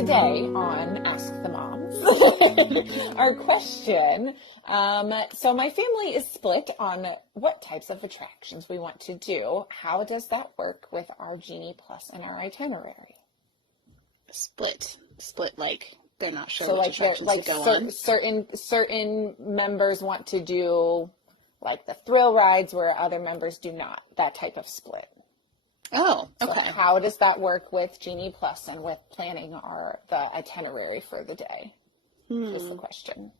today on Ask the Moms, our question, so my family is split on what types of attractions we want to do. How does that work with our Genie Plus and our itinerary? Split, like they're not sure So which like attractions to go on. certain members want to do like the thrill rides where other members do not, that type of split. Oh, okay. So how does that work with Genie Plus and with planning the itinerary for the day? Is the question.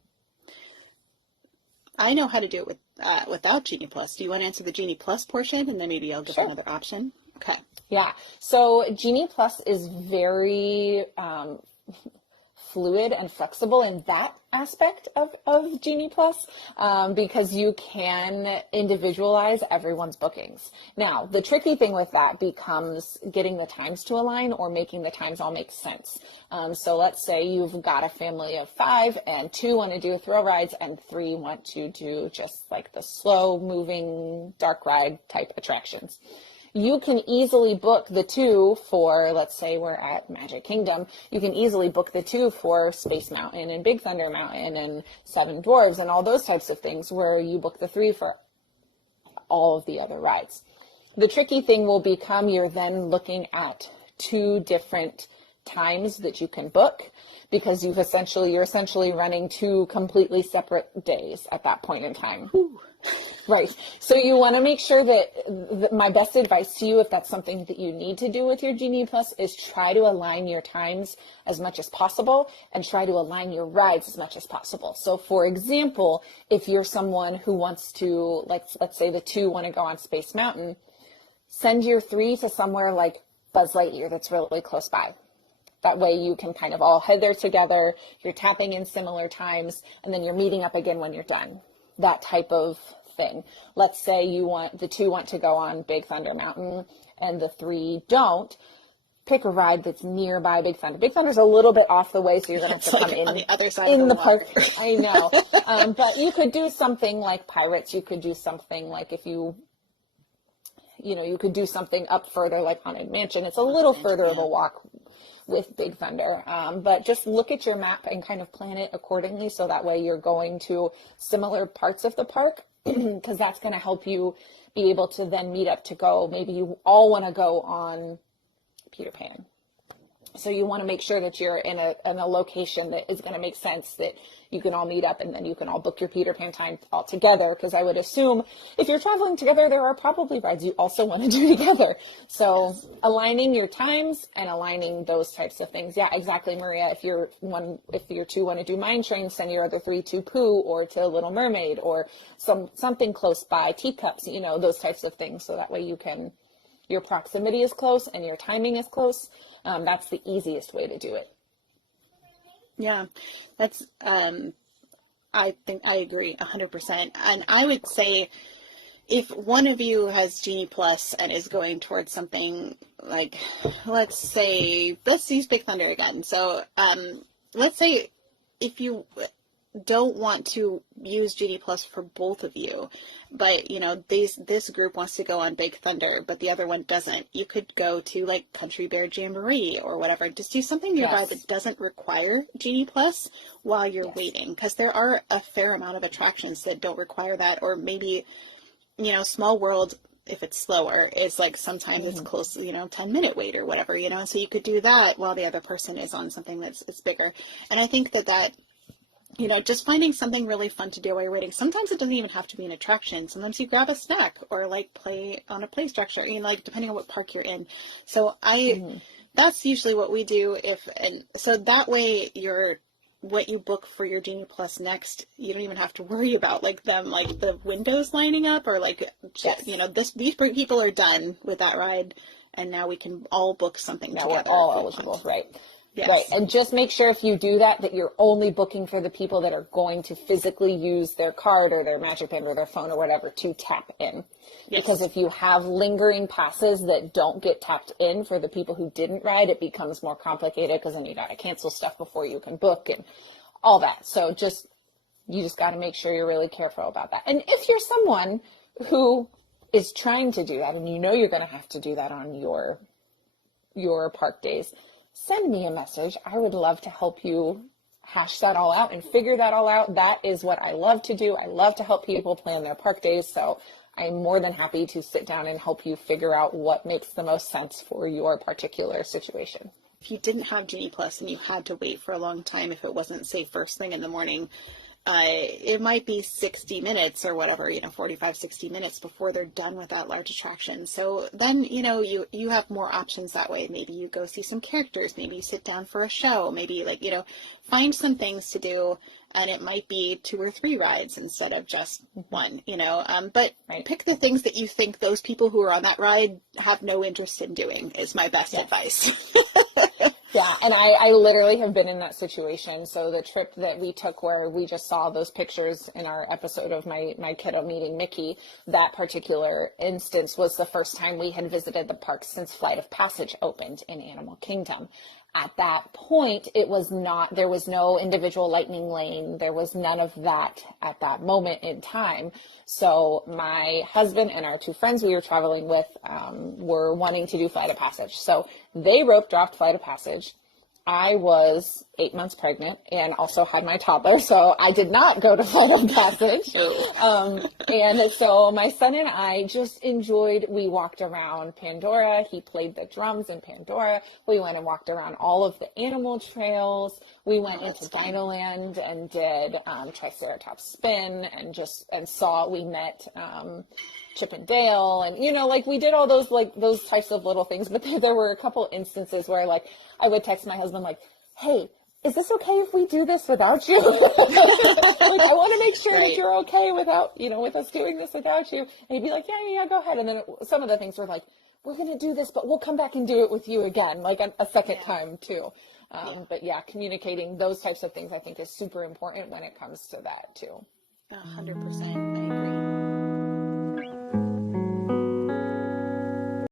I know how to do it without Genie Plus. Do you want to answer the Genie Plus portion, and then maybe I'll give another option? Okay. Yeah. So Genie Plus is very fluid and flexible in that aspect of Genie Plus, because you can individualize everyone's bookings. Now, the tricky thing with that becomes getting the times to align or making the times all make sense. So let's say you've got a family of 5 and 2 want to do thrill rides and 3 want to do just like the slow moving dark ride type attractions. You can easily book the 2 for, let's say we're at Magic Kingdom, you can easily book the 2 for Space Mountain and Big Thunder Mountain and Seven Dwarves and all those types of things, where you book the 3 for all of the other rides. The tricky thing will become you're then looking at 2 different times that you can book, because you're essentially running 2 completely separate days at that point in time. Ooh. Right. So you want to make sure that my best advice to you, if that's something that you need to do with your Genie Plus, is try to align your times as much as possible and try to align your rides as much as possible. So for example, if you're someone who wants to, let's say the 2 want to go on Space Mountain, send your 3 to somewhere like Buzz Lightyear that's really close by. That way you can kind of all head there together, you're tapping in similar times, and then you're meeting up again when you're done. That type of thing. Let's say the 2 want to go on Big Thunder Mountain and the 3 don't. Pick a ride that's nearby Big Thunder. Big Thunder's a little bit off the way, so you're going to have to come in on the other side in of the park. I know. But you could do something like Pirates. You could do something like if you could do something up further like Haunted Mansion. It's a little further of a walk with Big Thunder, but just look at your map and kind of plan it accordingly, so that way you're going to similar parts of the park, because that's going to help you be able to then meet up to go. Maybe you all want to go on Peter Pan, so you want to make sure that you're in a location that is going to make sense, that you can all meet up and then you can all book your Peter Pan time all together, because I would assume if you're traveling together, there are probably rides you also want to do together. So aligning your times and aligning those types of things. Yeah, exactly, Maria. If your 2 want to do Mine Train, send your other 3 to Pooh or to Little Mermaid or something close by, Teacups, those types of things. So that way your proximity is close and your timing is close. That's the easiest way to do it. Yeah, that's, I think I agree 100%. And I would say if one of you has Genie Plus and is going towards something like, let's use Big Thunder again. So, let's say if you don't want to use Genie Plus for both of you, but this group wants to go on Big Thunder, but the other one doesn't. You could go to like Country Bear Jamboree or whatever. Just do something nearby that doesn't require Genie Plus while you're waiting, because there are a fair amount of attractions that don't require that, or maybe Small World, if it's slower, is like sometimes it's close, 10-minute wait or whatever, and so you could do that while the other person is on something that's bigger. And I think that just finding something really fun to do while you're waiting. Sometimes it doesn't even have to be an attraction. Sometimes you grab a snack or like play on a play structure, depending on what park you're in. So that's usually what we do. And so that way what you book for your Genie Plus next, you don't even have to worry about like the windows lining up or like, these people are done with that ride. And now we can all book something together. We're all eligible, right? Yes. Right. And just make sure if you do that you're only booking for the people that are going to physically use their card or their Magic Band or their phone or whatever to tap in. Yes. Because if you have lingering passes that don't get tapped in for the people who didn't ride, it becomes more complicated, because then you got to cancel stuff before you can book and all that. So you just got to make sure you're really careful about that. And if you're someone who is trying to do that and you're going to have to do that on your park days, send me a message. I would love to help you hash that all out and figure that all out. That is what I love to do. I love to help people plan their park days. So I'm more than happy to sit down and help you figure out what makes the most sense for your particular situation. If you didn't have Genie Plus and you had to wait for a long time, if it wasn't, say, first thing in the morning, it might be 60 minutes or whatever, 45, 60 minutes before they're done with that large attraction. So then, you have more options that way. Maybe you go see some characters, maybe you sit down for a show, maybe find some things to do. And it might be 2 or 3 rides instead of just one, but pick the things that you think those people who are on that ride have no interest in doing is my best advice. Yeah, and I literally have been in that situation. So the trip that we took where we just saw those pictures in our episode of my kiddo meeting Mickey, that particular instance was the first time we had visited the park since Flight of Passage opened in Animal Kingdom. At that point, there was no individual lightning lane. There was none of that at that moment in time. So my husband and our 2 friends we were traveling with were wanting to do Flight of Passage. So they rope dropped Flight of Passage. I was 8 months pregnant and also had my toddler, so I did not go to Flight of Passage. And so my son and I just enjoyed, we walked around Pandora. He played the drums in Pandora. We went and walked around all of the animal trails. We went into Dinoland and did Triceratops Spin we met Chip and Dale, and we did all those types of little things. But there were a couple instances where I would text my husband hey, is this okay if we do this without you? I want to make sure that you're okay with us doing this without you. And he'd be like, yeah, go ahead. And then some of the things were we're going to do this, but we'll come back and do it with you again, a second time too. But yeah, communicating those types of things I think is super important when it comes to that too. 100%. I agree.